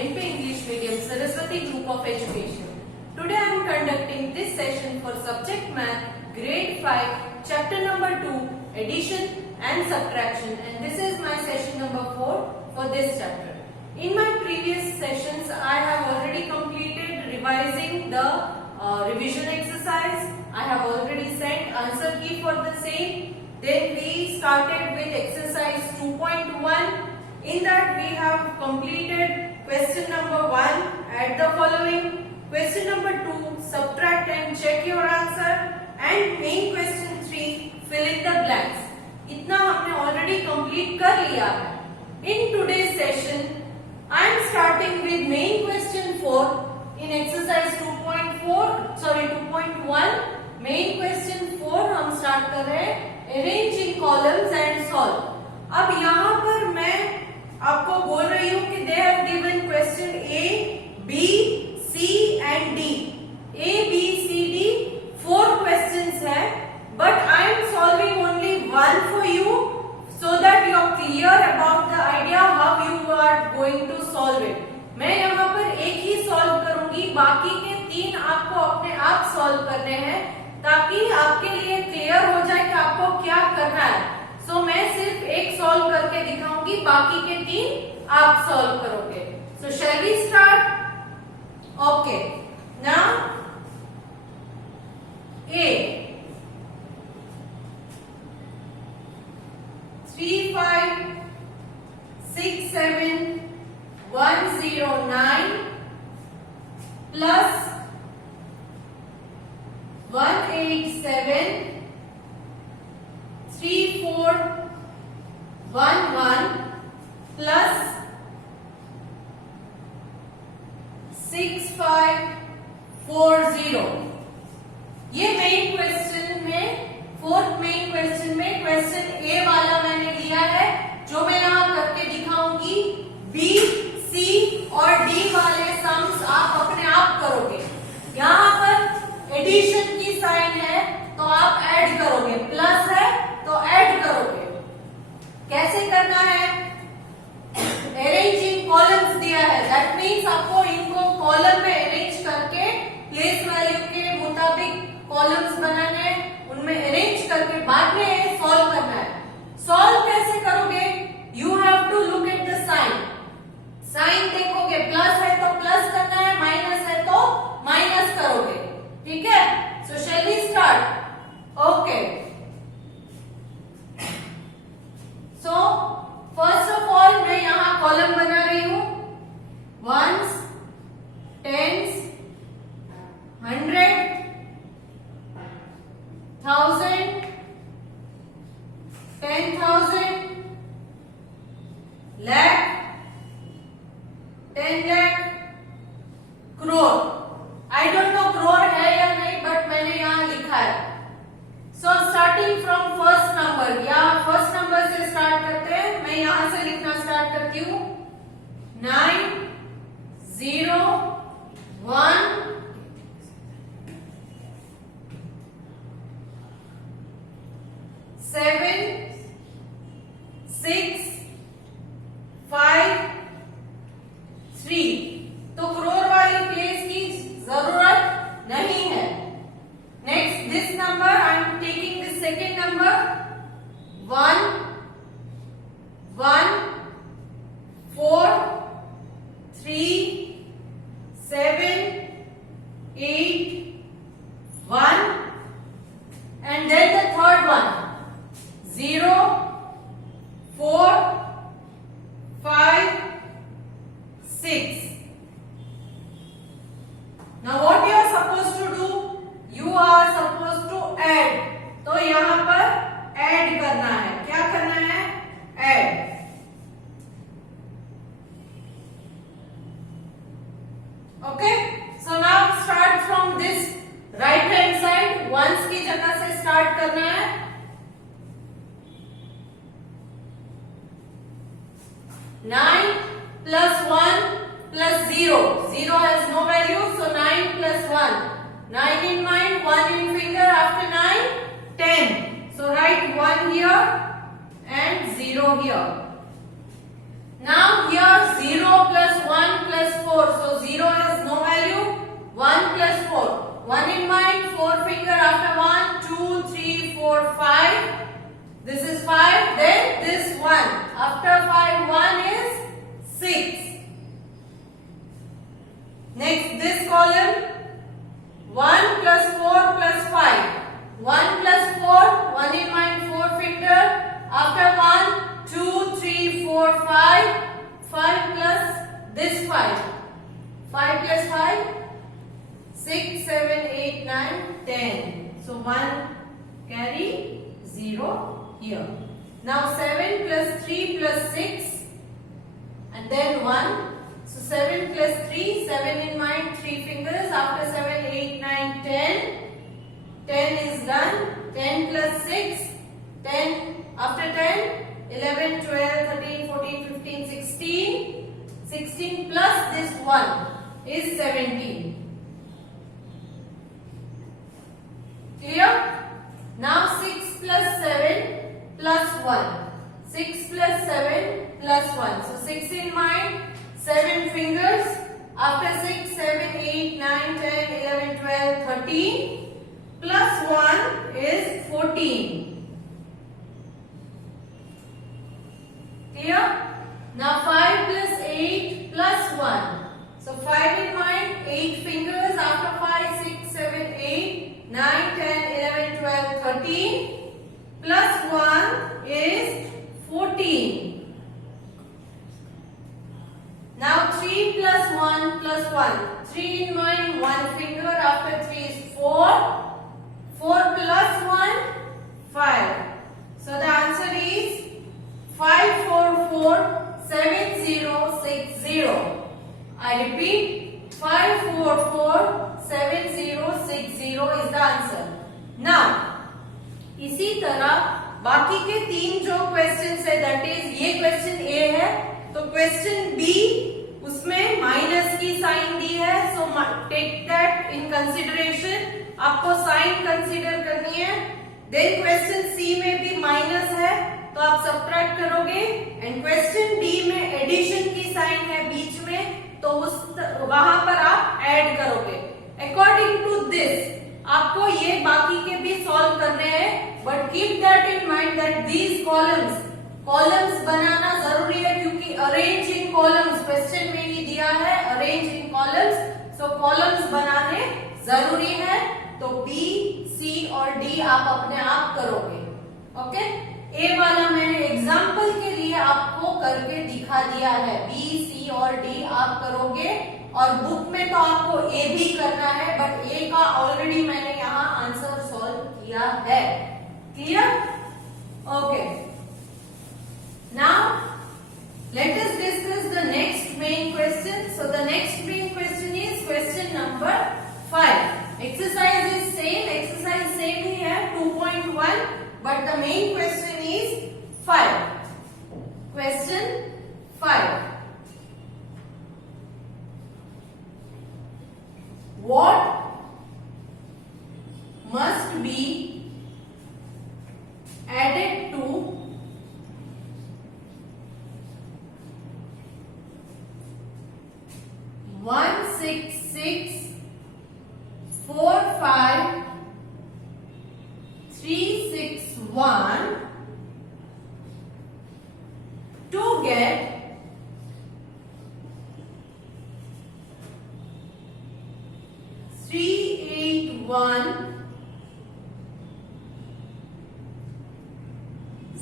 JNP English Medium Saraswati Group of Education. Today I am conducting this session for subject math grade 5 chapter number 2 addition and subtraction, and this is my session number 4 for this chapter. In my previous sessions I have already completed revising the revision exercise. I have already sent answer key for the same. Then we started with exercise 2.1. In that we have completed question number 1, add the following, question number 2, subtract and check your answer, and main question 3, fill in the blanks. इतना हमने already complete कर लिया है. In today's session I am starting with main question 4 in exercise 2.1. main question 4 हम start कर रहे हैं, arrange in columns and solve. अब यहाँ पर मैं आपको बोल रही हूँ कि they have given question A, B, C and D. A, B, C, D 4 questions है, but I am solving only one for you so that you are clear about the idea how you are going to solve it. मैं यहाँ पर एक ही solve करूंगी, बाकी के 3 आपको अपने आप solve करने हैं ताकि आपके लिए clear हो जाए कि आपको क्या करना है. So मैं सिर्फ एक solve करके दिखाऊंगी, बाकी के 3 आप solve करोगे. So shall we start? Okay. Now A 3, 5, 6, 7, 1, 0, 9 plus 1, 8, 7, 3, 4, 1, 1 plus 6, 5, 4, 0. ये मेन क्वेश्चन में, फोर्थ मेन क्वेश्चन में क्वेश्चन ए वाला मैंने लिया है, जो मैं यहाँ करके दिखाऊंगी. बी, सी और डी वाले सम्स आप अपने आप करोगे. यहाँ पर एडिशन की साइन है तो आप ऐड करोगे, प्लस है तो ऐड करोगे. कैसे करना है? अरेंज इन कॉलम्स दिया है, दैट मीन्स आपको इनको कॉलम में अरेंज करके प्लेस वैल्यू के मुताबिक कॉलम्स बनाने हैं, उनमें अरेंज करके बाद में सॉल्व करना है. सॉल्व कैसे करोगे? You have to look at the sign. Sign देखोगे, प्लस है तो प्लस करना है, माइनस है तो माइनस करोगे. ठीक है? So shall we start? Okay. So first of all मैं यहाँ कॉलम बना रही हूं. Ones, tens, 100, 1000, 10,000, lakh, 10 lakh, crore. I don't know crore है या नहीं, but मैंने यहाँ लिखा है. So starting from first number, या first number से start करते हैं. मैं यहाँ से लिखना start करती हूँ. 9, 0, 1, 7, 6, 5, 3. तो क्रोर वाली प्लेस की जरूरत नहीं है. Next this number, I am taking this second number. 1, 1, 4, 3, 7, 8, 1, and then the third one. 0, 4, 5, 6. Now what you are supposed to do? You are supposed to add. तो यहाँ पर add करना है. क्या करना है? Add. Okay? So now start from this right hand side. Ones की जगह से start करना है. 9 plus 1 plus 0. 0 has no value, so 9 plus 1. 9 in mind, 1 in finger. After 9, 10. So write 1 here and 0 here. Now here 0 plus 1 plus This is 5, then this 1. After 5, 1 is 6. Next, this column, 1 plus 4 plus 5. 1 plus 4, 1 in mind, 4 finger. After 1, 2, 3, 4, 5. 5 plus this 5. 5 plus 5, 6, 7, 8, 9, 10. So 1 carry 0 here. Now 7 plus 3 plus 6 and then 1. So 7 plus 3, 7 in mind, 3 fingers. After 7, 8, 9, 10. 10 is done. 10 plus 6, 10. After 10, 11, 12, 13, 14, 15, 16. 16 plus this 1 is 17. Clear? Now 6 plus 7 plus 1. 6 plus 7 plus 1. So 6 in mind, 7 fingers. After 6, 7, 8, 9, 10, 11, 12, 13. Plus 1 is 14. Clear? Now 5 plus 8 plus 1. So 5 in mind, 8 fingers. After 5, 6, 7, 8, 9, 10, 11, 12, 13. Plus 1 is 14. Now 3 plus 1 plus 1. 3 in mind, 1 finger. After 3 is 4. 4 plus 1, 5. So the answer is 5447060. I repeat, 5447060 is the answer. Now, इसी तरह बाकी के 3 जो question है, that is ये question A है, तो question B उसमें माइनस की साइन दी है. So take that in consideration. आपको साइन कंसीडर करनी है. देन क्वेश्चन सी में भी माइनस है तो आप सबट्रैक्ट करोगे. एंड क्वेश्चन डी में एडिशन की साइन है बीच में, तो उस वहां पर आप ऐड करोगे. अकॉर्डिंग टू दिस आपको ये बाकी के भी सॉल्व करने हैं, but keep that in mind that these columns बनाना जरूरी है, क्योंकि अरेंज इन कॉलम्स क्वेश्चन में ही दिया है, arrange in columns. So columns बनाने जरूरी है. तो बी, सी और डी आप अपने आप करोगे. ओके, ए वाला मैंने एग्जाम्पल के लिए आपको करके दिखा दिया है. बी, सी और डी आप करोगे, और बुक में तो आपको ए भी करना है, बट ए का ऑलरेडी मैंने यहाँ आंसर सॉल्व किया है. Clear? Okay, now let us discuss the next main question. So the next main question is question number 5. Exercise is same, exercise same ही है 2.1, but the main question is 5. Question 5. What must be added to 166 4 5 3 6 1 to get 3 8 1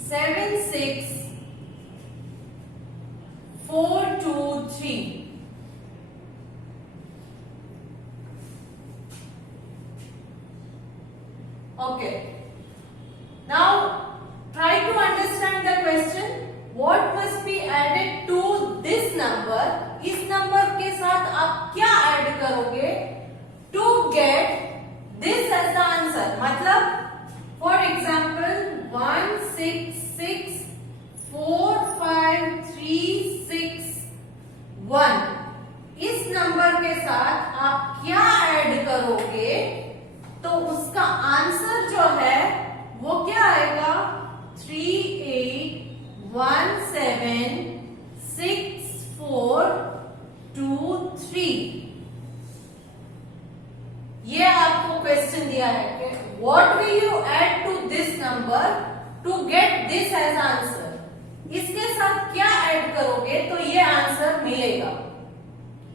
7 6 4 2 3. Okay. Now try to understand the question. What must be added to this number? इस number के साथ आप क्या add करोगे to get this as the answer? मतलब for example 1 6 6 4 5 3 6 1. इस number के साथ आप क्या ऐड करोगे तो उसका आंसर जो है वो क्या आएगा? 3 8 1 7 6 4 2 3. ये आपको क्वेश्चन दिया है कि what will you add to this number to get this as answer, इसके साथ क्या ऐड करोगे तो ये आंसर मिलेगा।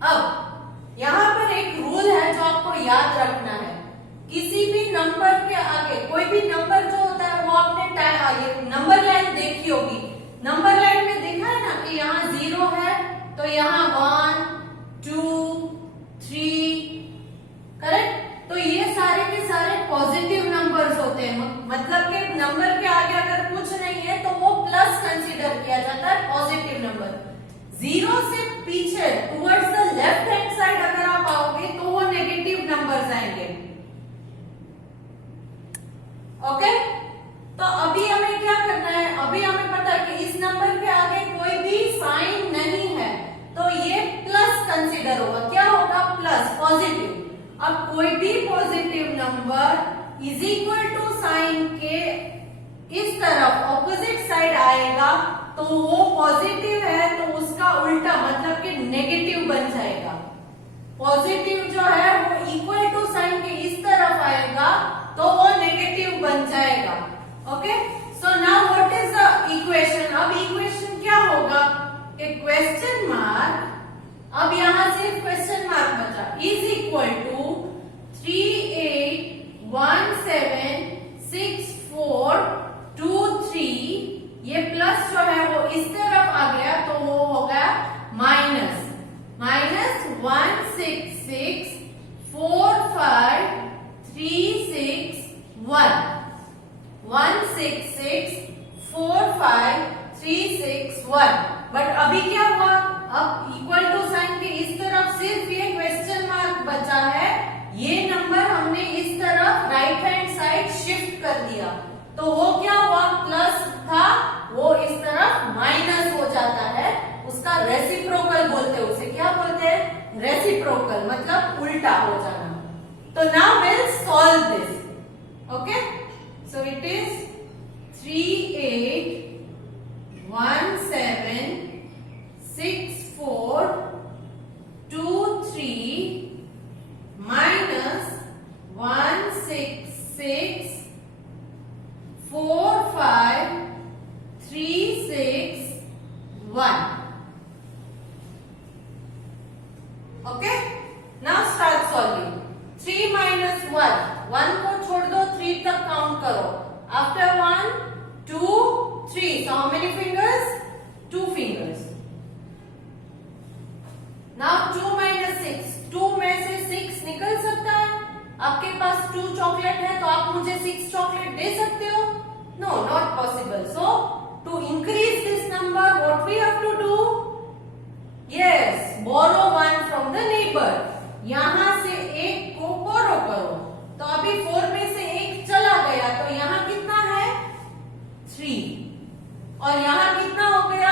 अब यहां पर एक रूल है जो आपको याद रखना है, किसी भी नंबर के आगे कोई भी नंबर जो होता है वो आपने नंबर लाइन देखी होगी, नंबर लाइन में देखा है ना कि यहाँ 0 है तो यहाँ 1 2 3, करेक्ट। तो ये सारे के सारे पॉजिटिव नंबर्स होते हैं, मतलब कि नंबर के आगे अगर कुछ नहीं है तो वो प्लस कंसीडर किया जाता है, पॉजिटिव नंबर। 0 से पीछे towards the left hand side अगर आप आओगे तो वो नेगेटिव नंबर्स आएंगे। ओके, तो अभी हमें क्या करना है, अभी हमें पता है कि इस नंबर के आगे कोई भी साइन नहीं है तो ये प्लस कंसीडर होगा, क्या होगा, प्लस, पॉजिटिव। अब कोई भी positive number is equal to sign के इस तरफ ऑपोजिट साइड आएगा तो वो पॉजिटिव है तो उसका उल्टा मतलब कि नेगेटिव बन जाएगा। पॉजिटिव जो है वो इक्वल टू साइन के इस तरफ आएगा तो वो नेगेटिव बन जाएगा। Okay, so now what is the equation, अब इक्वेशन क्या होगा, एक क्वेश्चन मार्क, अब यहां सिर्फ क्वेश्चन मार्क बचा, इज इक्वल टू 3 8 1 7 6 4 2 3, ये प्लस जो है वो इस तरफ आ गया तो वो होगा माइनस 1 6 6 4 5 3 6 1 1 6 6 4 5 3 6 1। बट अभी क्या हुआ, अब इक्वल टू साइन के इस तरफ सिर्फ ये क्वेश्चन मार्क बचा है, ये नंबर हमने इस तरफ राइट हैंड साइड शिफ्ट कर दिया तो वो क्या हुआ, प्लस था वो इस तरफ माइनस हो जाता है, उसका रेसिप्रोकल बोलते हैं, उसे क्या बोलते हैं, रेसिप्रोकल, मतलब उल्टा हो जाना। तो now will solve this. Okay, so it is 3 8 1 7 6 4 2 3 minus 1 6 6 4 5 3 6 1। Okay, now start solving। 3 minus 1, 1 को छोड़ दो, 3 तक काउंट करो, after 1 2 3, so how many fingers, 2 fingers। now 2 minus 6, 2 में से 6 निकल सकता है, आपके पास 2 चॉकलेट है तो आप मुझे 6 चॉकलेट दे सकते हो, no, not possible। so to increase this number what we have to do, yes, borrow 1 from the neighbor, यहां से एक को बोरो करो, तो अभी 4 में से एक चला गया तो यहां कितना है 3 और यहां कितना हो गया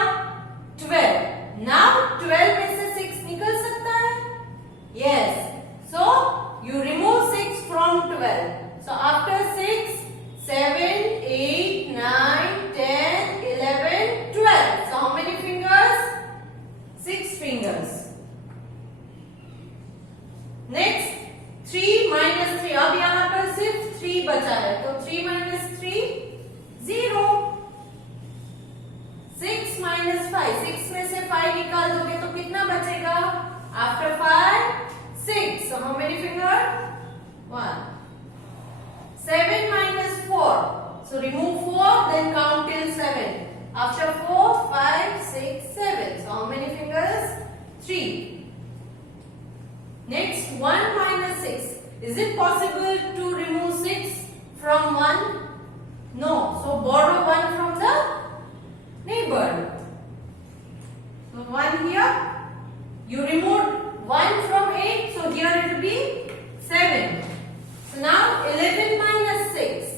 12। नाउ 12 में से 6 निकल सकता है, yes, so you remove 6 from 12, so after 6 7 8 9 10 11 12, so how many fingers, 6 fingers। Next 3 minus 3, अब यहां पर सिर्फ 3 बचा है तो 3 minus 3 0, 6 minus 5, 6 में से 5 निकाल दोगे तो कितना बचेगा, after 5 6, so how many finger, 1। 7 minus 4, so remove 4 then count till 7, after 4 5 6 7, so how many fingers, 3। Next 1 minus 6, is it possible to remove 6 from 1? No, so borrow 1 from the neighbor, so 1 here, you removed 1 from 8 so here it will be 7, so now 11 minus 6,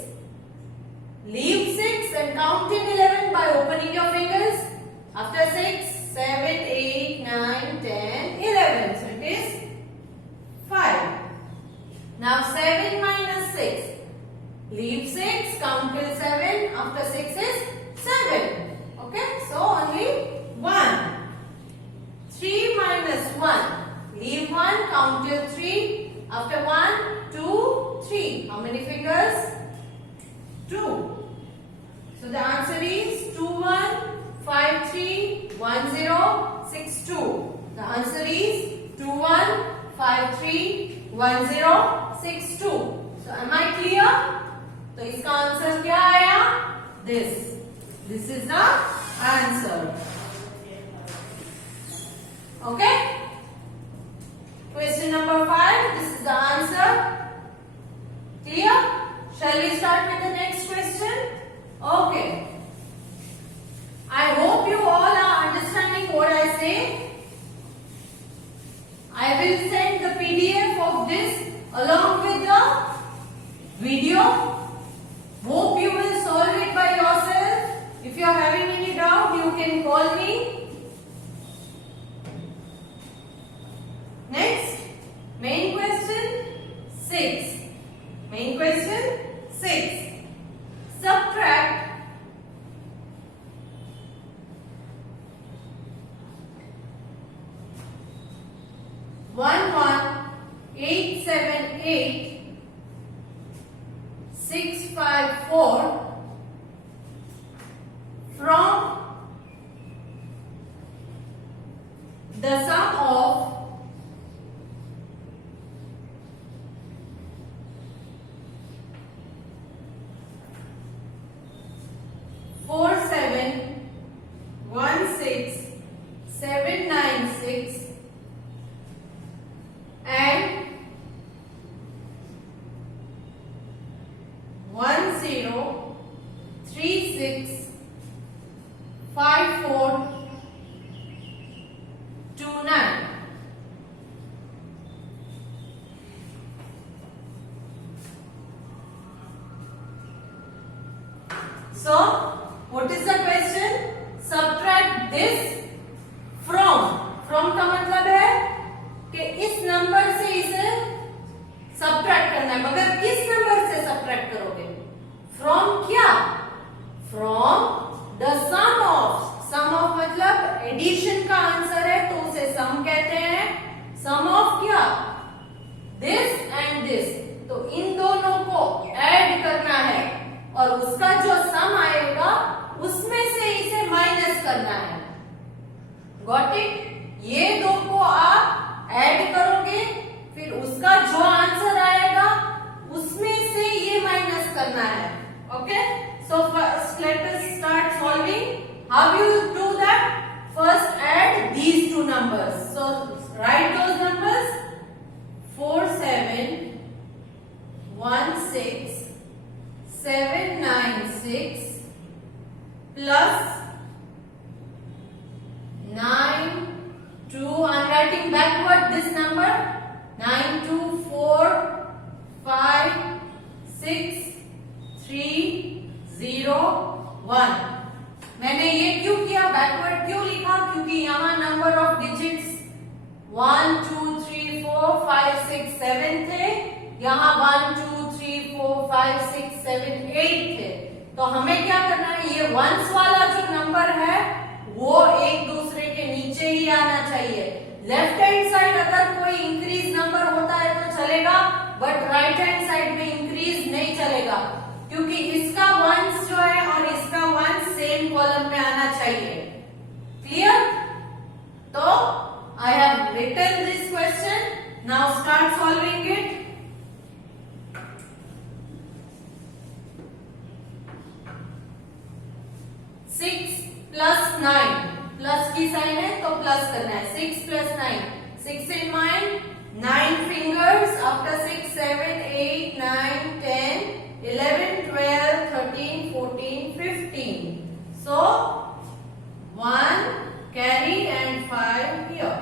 leave 6 and count till 11 by opening your fingers, after 6 7 8 9 10 11, so it is 5। now 7 minus 6, leave 6, count till 7, after 6 is 7, okay, so only 1। 3 minus 1, leave 1, count till 3, after 1 2 3, how many fingers, 2, So the answer is 21531062. The answer is 21531062. So am I clear? तो इसका answer क्या आया? This is the answer. Okay? Question number 5. This is the answer. Clear? Shall we start with the next question? Okay. I hope you all are understanding what I say. I will send the PDF of this along with the video. Hope you will solve it by yourself. If you are having any doubt, you can call me. Next, main question 6. Main question 6. Subtract 11878,654 from the sum of 4716796 and 10365429. So, what is the question? Subtract this from. From का मतलब है कि इस number से इसे subtract करना है, मगर किस नंबर से subtract करोगे? From क्या? From the sum of. Sum of मतलब addition का आंसर है तो उसे sum कहते हैं. Sum of क्या? This and this. तो इन दोनों को add करना है और उसका जो sum आएगा उसमें से इसे माइनस करना है. Got it? ये दो को आप ऐड करोगे, फिर उसका जो आंसर आएगा उसमें से ये माइनस करना है. Okay? So first let us start solving. How you do that? First add these two numbers. So write those numbers. 4716796 plus 92. I'm writing backward this number. 92456301. मैंने ये क्यों किया, बैकवर्ड क्यों लिखा? क्योंकि यहाँ नंबर ऑफ डिजिट्स 1 2 3 4 5 6 7 थे, यहाँ 1 2 3 4 5 6 7 8 थे. तो हमें क्या करना है, ये वंस वाला जो नंबर है वो एक दूसरे के नीचे ही आना चाहिए. लेफ्ट हैंड साइड अगर कोई इंक्रीज नंबर होता है तो चलेगा, बट राइट हैंड साइड में इंक्रीज नहीं चलेगा, क्योंकि इसका वंस जो है और इसका वंस सेम कॉलम में आना चाहिए. क्लियर? तो I have written this question. Now start solving it. Plus 9 plus की साइन है तो प्लस करना है. 6 plus 9. 6 in mind. 9 fingers. After 6 7 8 9 10 11 12 13 14 15. So 1 carry and 5 here.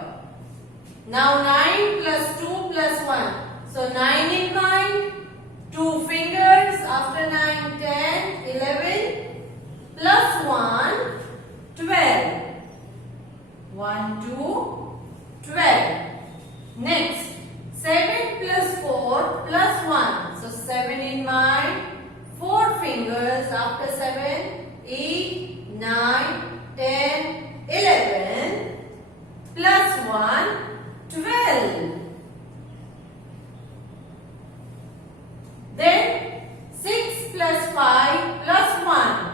Now 9 plus 2 plus 1. So 9 in mind. 2 fingers. After 9 10 11 plus 1 12. 1 2 12. Next 7 plus 4 plus 1. So 7 in mind. 4 fingers. After 7 8 9 10 11 plus 1 12. Then 6 plus 5 plus 1.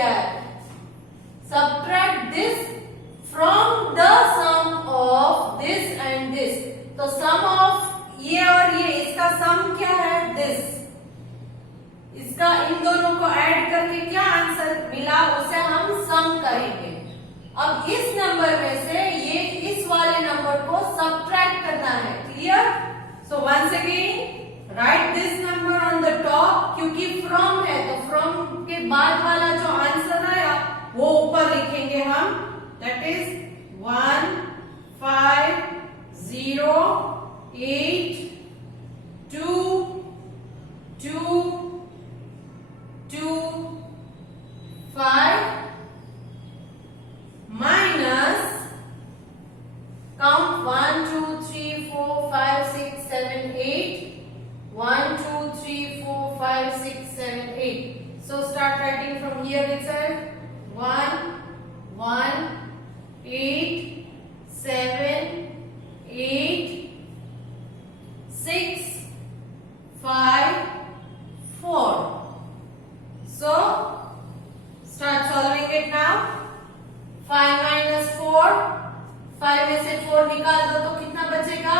दिया है, subtract this from the sum of this and this. तो sum of ये और ये, इसका सम क्या है, this. इसका इन दोनों को ऐड करके क्या आंसर मिला उसे हम सम करेंगे। अब इस नंबर में से ये इस वाले नंबर को सब्ट्रैक्ट करना है, clear. So once again write this number on the top, क्योंकि फ्रॉम है तो फ्रॉम के बाद वाला जो आंसर आया वो ऊपर लिखेंगे हम, that is 1 5 0 8 2 2 2 5 minus count 1 2 3 4 5 6 7 8 1 2 3 4 5 6 7 8. So start writing from here itself. 1 1 8 7 8 6 5 4. So start solving it now. 5 minus 4, 5 में से 4 निकाल दो तो कितना बचेगा,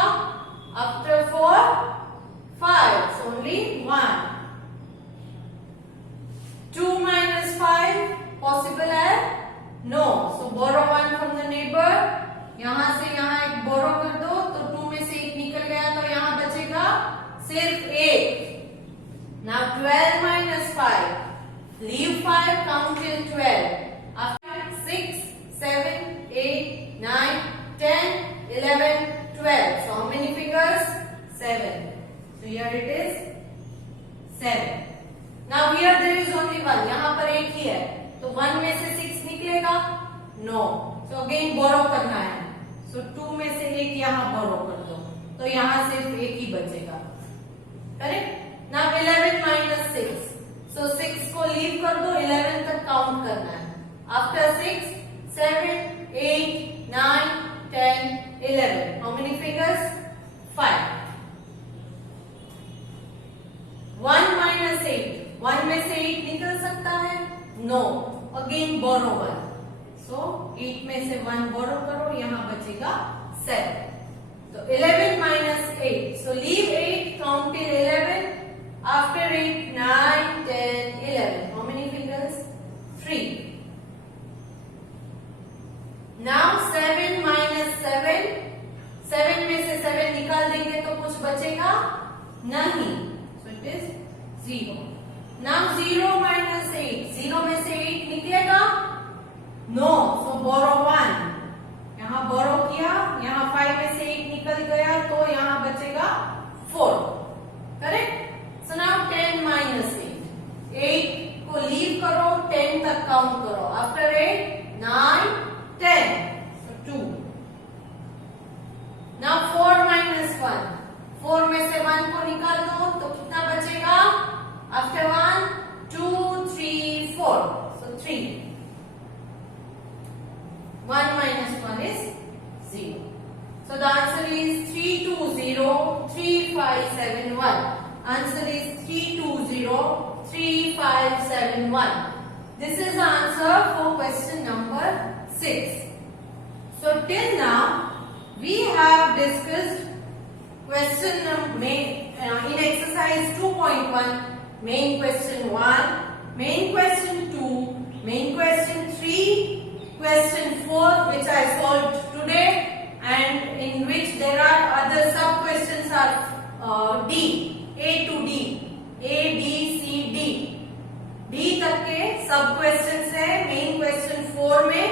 after 4 5, so only 1. 2 minus 5 possible है, no, so borrow 1 from the neighbor. यहां से यहां एक borrow कर दो तो 2 में से 1 निकल गया तो यहां बचेगा सिर्फ 1. Now 12 minus 5, leave 5, count till 12. After 6 7 8 9 10 11 12. So how many fingers? 7. So here it is 7. Now here there is only 1. यहाँ पर एक ही है तो 1 में से 6 निकलेगा, no. So again borrow करना है, so 2 में से 1 यहाँ borrow कर दो तो यहाँ सिर्फ 1 ही बचेगा, करेक्ट। Now 11 minus 6, so 6 को लीव कर दो, 11 तक काउंट करना है। After 6 7 8 9 10 11. How many fingers? 5. 1 minus 8, 1 में से 8 निकल सकता है, no. Again borrow 1, so 8 में से 1 borrow करो, यहाँ बचेगा 7. तो 11 minus 8, so leave 8, count till 11. After 8 9 10 11. How many fingers? 3. Now 7 minus 7, 7 में से 7 निकाल देंगे तो कुछ बचेगा नहीं, so it is 0. Now 0 minus 8, 0 में से 8 निकलेगा, no, so borrow 1. यहाँ borrow किया, यहाँ 5 में से 8 निकल गया तो यहाँ बचेगा 4, करेक्ट। So now 10 minus 8, 8 को लीव करो, 10 तक काउंट करो, after 8 9 10, so 2. Now 4 minus 1, 4 में से 1 को निकाल दो तो कितना बचेगा, after 1 2 3 4, so 3. 1 minus 1 is 0. So the answer is 3203571. Answer is 3203571. This is the answer for question number 6. So till now we have discussed question in exercise 2.1, main question 1, main question 2, main question 3, question 4 which I solved today, and in which there are other sub questions are D, A to D, A B C D, D तक के सब questions है main question 4 में।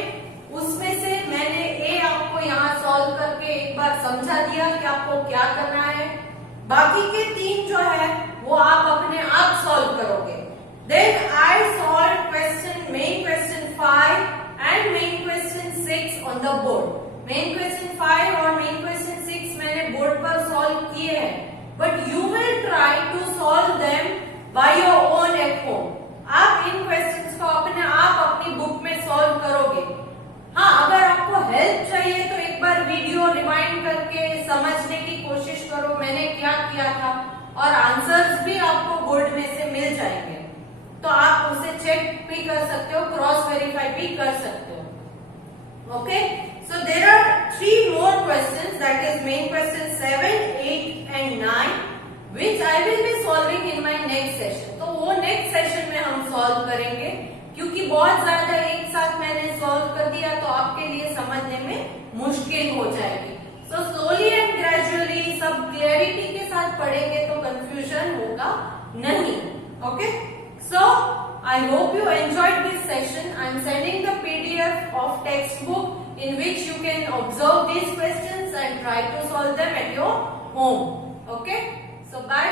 उसमें से मैंने A आपको यहाँ सॉल्व करके एक बार समझा दिया कि आपको क्या करना है, बाकी के 3 जो है वो आप अपने आप सॉल्व करोगे। Then I solved main question 5 and main question 6 on the board. Main question 5 और main question 6 मैंने बोर्ड पर सॉल्व किए हैं, but you will try to solve them by your own at home. आप इन क्वेश्चंस को अपने आप अपनी बुक में सॉल्व करोगे। हाँ, अगर आपको हेल्प चाहिए तो एक बार वीडियो रिवाइंड करके समझने की कोशिश करो मैंने क्या किया था, और आंसर्स भी आपको बोर्ड में से मिल जाएंगे, तो आप उसे चेक भी कर सकते हो, क्रॉस वेरीफाई भी कर सकते हो. Okay, so there are 3 more questions, that is main question 7, 8 and 9, which I will be solving in my next session. तो वो नेक्स्ट सेशन में हम सॉल्व करेंगे, क्योंकि बहुत ज्यादा एक साथ मैंने सॉल्व कर दिया तो आपके लिए समझने में मुश्किल हो जाएगी. सो स्लोली एंड ग्रेजुअली सब क्लियरिटी के साथ पढ़ेंगे तो कंफ्यूजन होगा नहीं. Okay, so I hope you enjoyed this session. I am sending the PDF of textbook in which you can observe these questions and try to solve them at your home. Okay, so bye.